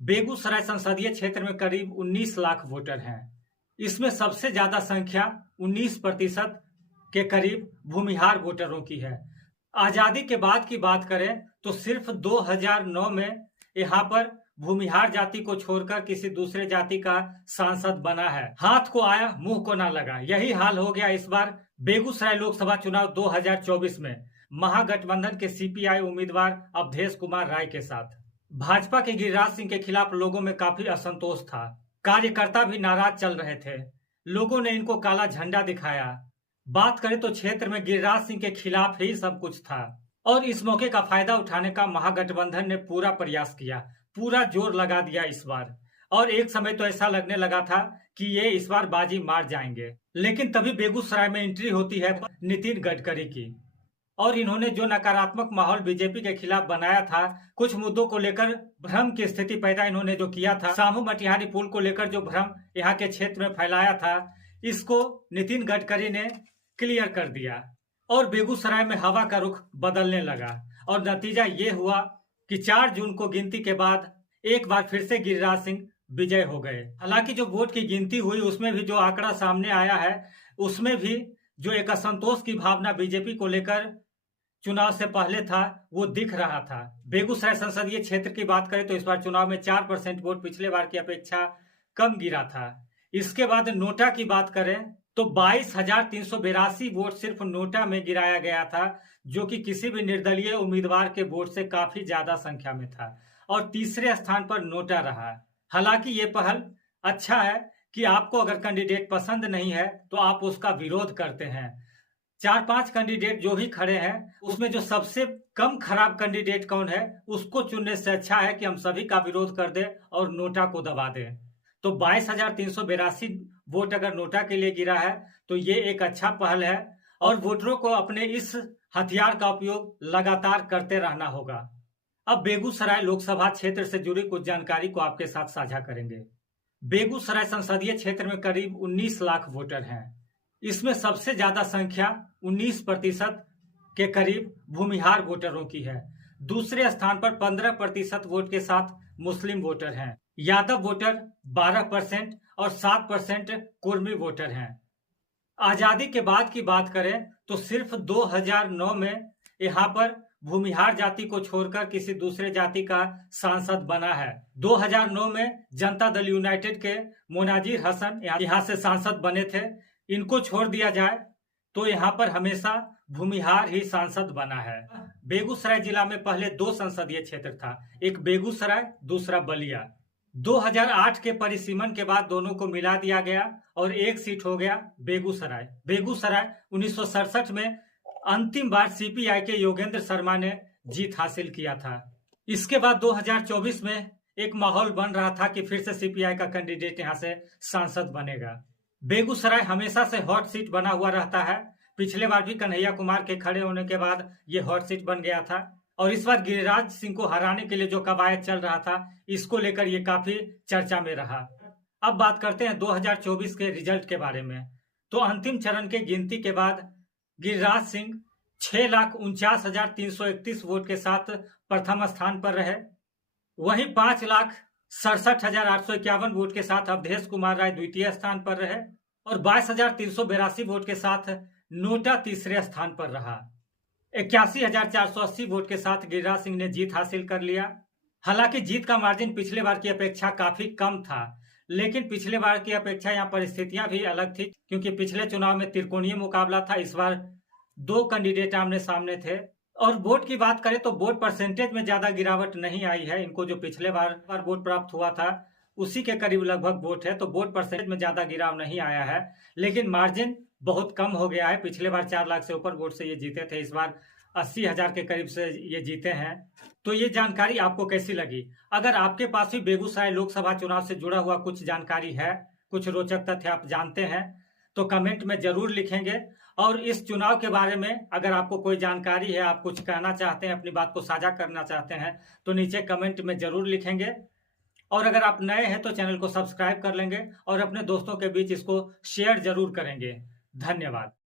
बेगूसराय संसदीय क्षेत्र में करीब 19 लाख वोटर हैं। इसमें सबसे ज्यादा संख्या 19% के करीब भूमिहार वोटरों की है। आजादी के बाद की बात करें तो सिर्फ 2009 में यहाँ पर भूमिहार जाति को छोड़कर किसी दूसरे जाति का सांसद बना है। हाथ को आया मुंह को ना लगा, यही हाल हो गया इस बार बेगूसराय लोकसभा चुनाव 2024 में महागठबंधन के सीपीआई उम्मीदवार अवधेश कुमार राय के साथ। भाजपा के गिरिराज सिंह के खिलाफ लोगों में काफी असंतोष था। कार्यकर्ता भी नाराज चल रहे थे। लोगों ने इनको काला झंडा दिखाया। बात करें तो क्षेत्र में गिरिराज सिंह के खिलाफ ही सब कुछ था और इस मौके का फायदा उठाने का महागठबंधन ने पूरा प्रयास किया, पूरा जोर लगा दिया इस बार। और एक समय तो ऐसा लगने लगा था कि ये इस बार बाजी मार जाएंगे। लेकिन तभी बेगूसराय में एंट्री होती है नितिन गडकरी की और इन्होंने जो नकारात्मक माहौल बीजेपी के खिलाफ बनाया था, कुछ मुद्दों को लेकर भ्रम की स्थिति पैदा इन्होंने जो किया था, सामू मटिहानी पुल को लेकर जो भ्रम यहाँ के क्षेत्र में फैलाया था, इसको नितिन गडकरी ने क्लियर कर दिया और बेगूसराय में हवा का रुख बदलने लगा। और नतीजा ये हुआ कि 4 जून को गिनती के बाद एक बार फिर से गिरिराज सिंह विजय हो गए। हालांकि जो वोट की गिनती हुई उसमें भी जो आंकड़ा सामने आया है, उसमें भी जो एक असंतोष की भावना बीजेपी को लेकर चुनाव से पहले था, वो दिख रहा था। बेगूसराय संसदीय क्षेत्र की बात करें तो इस बार चुनाव में 4% वोट पिछले बार की अपेक्षा कम गिरा था। इसके बाद नोटा की बात करें तो 22,382 वोट सिर्फ नोटा में गिराया गया था, जो कि किसी भी निर्दलीय उम्मीदवार के वोट से काफी ज्यादा संख्या में था और तीसरे स्थान पर नोटा रहा। हालांकि ये पहल अच्छा है कि आपको अगर कैंडिडेट पसंद नहीं है तो आप उसका विरोध करते हैं। 4-5 कैंडिडेट जो भी खड़े हैं उसमें जो सबसे कम खराब कैंडिडेट कौन है, उसको चुनने से अच्छा है कि हम सभी का विरोध कर दें और नोटा को दबा दें। तो 22,382 वोट अगर नोटा के लिए गिरा है तो ये एक अच्छा पहल है और वोटरों को अपने इस हथियार का उपयोग लगातार करते रहना होगा। अब बेगूसराय लोकसभा क्षेत्र से जुड़ी कुछ जानकारी को आपके साथ साझा करेंगे। बेगूसराय संसदीय क्षेत्र में करीब 19 लाख वोटर हैं। इसमें सबसे ज्यादा संख्या 19% के करीब भूमिहार वोटरों की है। दूसरे स्थान पर 15% वोट के साथ मुस्लिम वोटर हैं। यादव वोटर 12% और 7% कुर्मी वोटर हैं। आजादी के बाद की बात करें तो सिर्फ 2009 में यहाँ पर भूमिहार जाति को छोड़कर किसी दूसरे जाति का सांसद बना है। 2009 में जनता दल यूनाइटेड के मोनाजिर हसन यहाँ से सांसद बने थे। इनको छोड़ दिया जाए तो यहाँ पर हमेशा भूमिहार ही सांसद बना है। बेगूसराय जिला में पहले 2 संसदीय क्षेत्र था, एक बेगूसराय दूसरा बलिया। 2008 के परिसीमन के बाद दोनों को मिला दिया गया और एक सीट हो गया बेगूसराय। बेगूसराय 1967 में अंतिम बार सीपीआई के योगेंद्र शर्मा ने जीत हासिल किया था। इसके बाद 2024 में एक माहौल बन रहा था कि फिर से सीपीआई का कैंडिडेट यहाँ से सांसद बनेगा। बेगूसराय हमेशा से हॉट सीट बना हुआ रहता है। पिछले बार भी कन्हैया कुमार के खड़े होने के बाद ये हॉट सीट बन गया था और इस बार गिरिराज सिंह को हराने के लिए जो कवायद चल रहा था, इसको लेकर ये काफी चर्चा में रहा। अब बात करते हैं 2024 के रिजल्ट के बारे में। तो अंतिम चरण के गिनती के बाद गिरिराज सिंह 6,49,331 वोट के साथ प्रथम स्थान पर रहे। वहीं 5,67,851 वोट के साथ अवधेश कुमार राय द्वितीय स्थान पर रहे और 22,382 वोट के साथ नोटा तीसरे स्थान पर रहा। 81,480 वोट के साथ गिरिराज सिंह ने जीत हासिल कर लिया। हालांकि जीत का मार्जिन पिछले बार की अपेक्षा काफी कम था, लेकिन पिछले बार की अपेक्षा यहाँ परिस्थितियां भी अलग थी, क्योंकि पिछले चुनाव में त्रिकोणीय मुकाबला था। इस बार 2 कैंडिडेट आमने सामने थे। और वोट की बात करें तो वोट परसेंटेज में ज्यादा गिरावट नहीं आई है। इनको जो पिछले बार वोट प्राप्त हुआ था उसी के करीब लगभग वोट है, तो वोट परसेंटेज में ज्यादा गिराव नहीं आया है, लेकिन मार्जिन बहुत कम हो गया है। पिछले बार 4 लाख से ऊपर वोट से ये जीते थे, इस बार 80,000 के करीब से ये जीते हैं। तो ये जानकारी आपको कैसी लगी? अगर आपके पास भी बेगूसराय लोकसभा चुनाव से जुड़ा हुआ कुछ जानकारी है, कुछ रोचक तथ्य आप जानते हैं, तो कमेंट में जरूर लिखेंगे। और इस चुनाव के बारे में अगर आपको कोई जानकारी है, आप कुछ कहना चाहते हैं, अपनी बात को साझा करना चाहते हैं, तो नीचे कमेंट में जरूर लिखेंगे। और अगर आप नए हैं तो चैनल को सब्सक्राइब कर लेंगे और अपने दोस्तों के बीच इसको शेयर जरूर करेंगे। धन्यवाद।